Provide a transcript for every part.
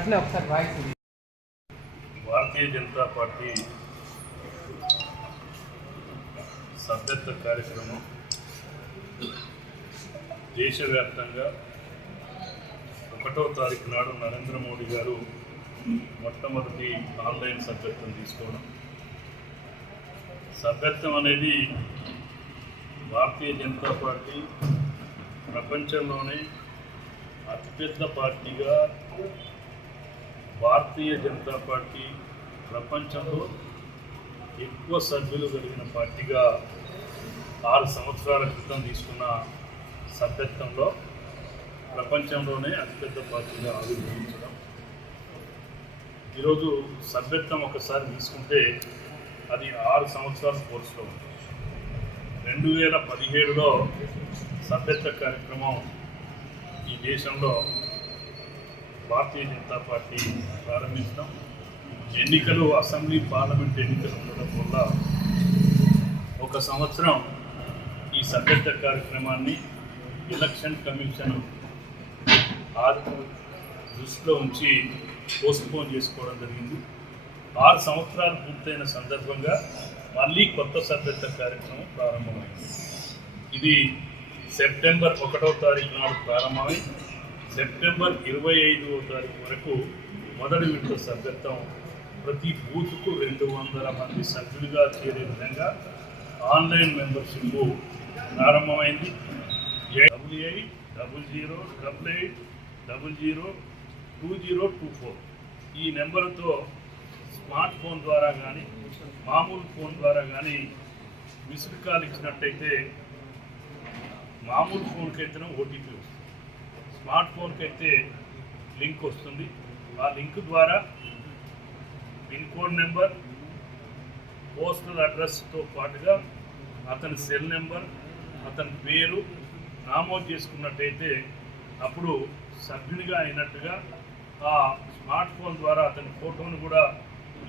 అట్లే ఒకసారి voice. Bharatiya Janata party సభ్యత్వ కార్యక్రమం దేశవ్యాప్తంగా 1వ తారీఖు నాడు నరేంద్ర మోడీ గారు మొట్టమొదటి ఆన్లైన్ సభ్యత్వం తీసుకోవడం. సభ్యత్వం అనేది భారతీయ జనతా పార్టీ ప్రపంచంలోనే అతిపెద్ద పార్టీగా, భారతీయ జనతా పార్టీ ప్రపంచంలో ఎక్కువ సభ్యులు కలిగిన పార్టీగా 6 సంవత్సరాల క్రితం తీసుకున్న సభ్యత్వంలో ప్రపంచంలోనే అతిపెద్ద పార్టీగా ఆవిర్భవించడం. ఈరోజు సభ్యత్వం ఒకసారి తీసుకుంటే అది 6 సంవత్సరాల కోర్సులో ఉంది. 2017లో సభ్యత్వ కార్యక్రమం ఈ దేశంలో భారతీయ జనతా పార్టీ ప్రారంభించడం, ఎన్నికలు అసెంబ్లీ పార్లమెంట్ ఎన్నికలు ఉండడం వల్ల 1 సంవత్సరం ఈ సభ్యత్వ కార్యక్రమాన్ని ఎలక్షన్ కమిషన్ దృష్టిలో ఉంచి పోస్ట్పోన్ చేసుకోవడం జరిగింది. 6 సంవత్సరాలు పూర్తయిన సందర్భంగా మళ్ళీ కొత్త సభ్యత్వ కార్యక్రమం ప్రారంభమైంది. ఇది సెప్టెంబర్ 1వ తారీఖు నాడు ప్రారంభమై సెప్టెంబర్ 25వ తారీఖు వరకు మొదటి విడత సభ్యత్వం ప్రతి బూత్కు 200 మంది సభ్యులుగా చేరే విధంగా ఆన్లైన్ మెంబర్షిప్ ప్రారంభమైంది. 880088002024 ఈ నెంబరుతో స్మార్ట్ ఫోన్ ద్వారా కానీ మామూలు ఫోన్ ద్వారా కానీ మిస్డ్ కాల్ ఇచ్చినట్టయితే మామూలు ఫోన్కి అయితేనే ఓటీపీ వస్తుంది, స్మార్ట్ ఫోన్కి అయితే లింక్ వస్తుంది. ఆ లింక్ ద్వారా పిన్ కోడ్ నెంబర్, పోస్టల్ అడ్రస్తో పాటుగా అతని సెల్ నెంబర్, అతని పేరు నమోదు చేసుకున్నట్టయితే అప్పుడు సభ్యునిగా అయినట్టుగా ఆ స్మార్ట్ ఫోన్ ద్వారా అతని ఫోటోను కూడా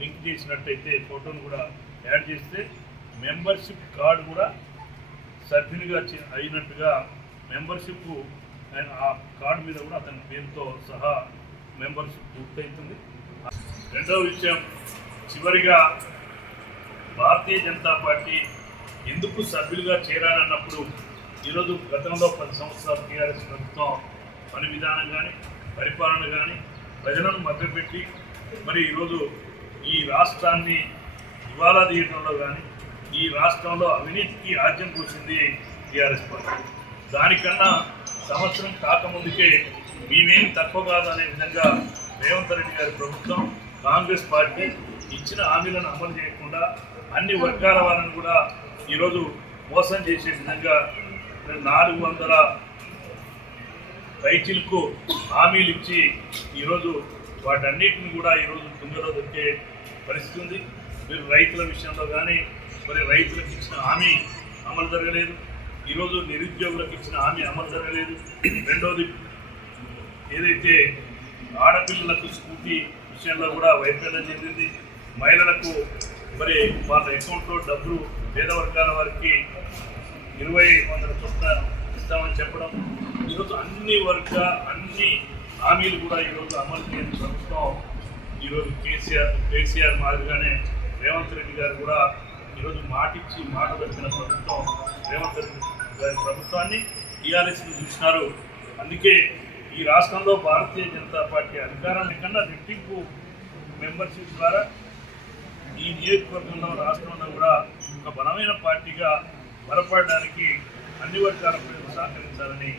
లింక్ చేసినట్టయితే, ఫోటోను కూడా యాడ్ చేస్తే మెంబర్షిప్ కార్డు కూడా సభ్యునిగా అయినట్టుగా మెంబర్షిప్ ఆ కార్డు మీద కూడా అతని పేరుతో సహా మెంబర్షిప్ పూర్తవుతుంది. రెండవ విషయం, చివరిగా భారతీయ జనతా పార్టీ ఎందుకు సభ్యులుగా చేరాలన్నప్పుడు ఈరోజు గతంలో 10 సంవత్సరాలు టీఆర్ఎస్ ప్రభుత్వం పని విధానం కానీ పరిపాలన కానీ ప్రజలను మభ్యపెట్టి మరి ఈరోజు ఈ రాష్ట్రాన్ని దివాలా తీయడంలో కానీ ఈ రాష్ట్రంలో అవినీతికి ఆజ్యం కూర్చింది టీఆర్ఎస్ పార్టీ. దానికన్నా సంవత్సరం కాకముందుకే మేమేం తక్కువ కాదనే విధంగా రేవంత్ రెడ్డి గారి ప్రభుత్వం, కాంగ్రెస్ పార్టీ ఇచ్చిన హామీలను అమలు చేయకుండా అన్ని వర్గాల వాళ్ళని కూడా ఈరోజు మోసం చేసే విధంగా 400 రైతులకు హామీలు ఇచ్చి ఈరోజు వాటన్నిటిని కూడా ఈరోజు తుంగలో దొరికే పరిస్థితి ఉంది. మీరు రైతుల విషయంలో కానీ మరి రైతులకు ఇచ్చిన హామీ అమలు జరగలేదు, ఈరోజు నిరుద్యోగులకు ఇచ్చిన హామీ అమలు జరగలేదు. రెండోది, ఏదైతే ఆడపిల్లలకు స్కూటీ విషయంలో కూడా వైఫల్యం చెందింది. మహిళలకు మరి వాళ్ళ అకౌంట్లో డబ్బులు పేద వర్గాల వారికి 2,500 చొప్పున ఇస్తామని చెప్పడం, ఈరోజు అన్ని హామీలు కూడా ఈరోజు అమలు చేయని ప్రభుత్వం. ఈరోజు కేసీఆర్ మాదిరిగానే రేవంత్ రెడ్డి గారు కూడా ఈరోజు మాటిచ్చి మాట పెట్టిన ప్రభుత్వం రేవంత్ రెడ్డి గారి ప్రభుత్వాన్ని టీఆర్ఎస్ని చూసినారు. అందుకే ఈ రాష్ట్రంలో భారతీయ జనతా పార్టీ అధికారాన్ని కన్నా రెట్టింపు మెంబర్షిప్ ద్వారా ఈ నియోజకవర్గంలో రాష్ట్రంలో కూడా ఒక బలమైన పార్టీగా బలపడడానికి అన్ని వర్గాల ప్రజలు సహకరించాలని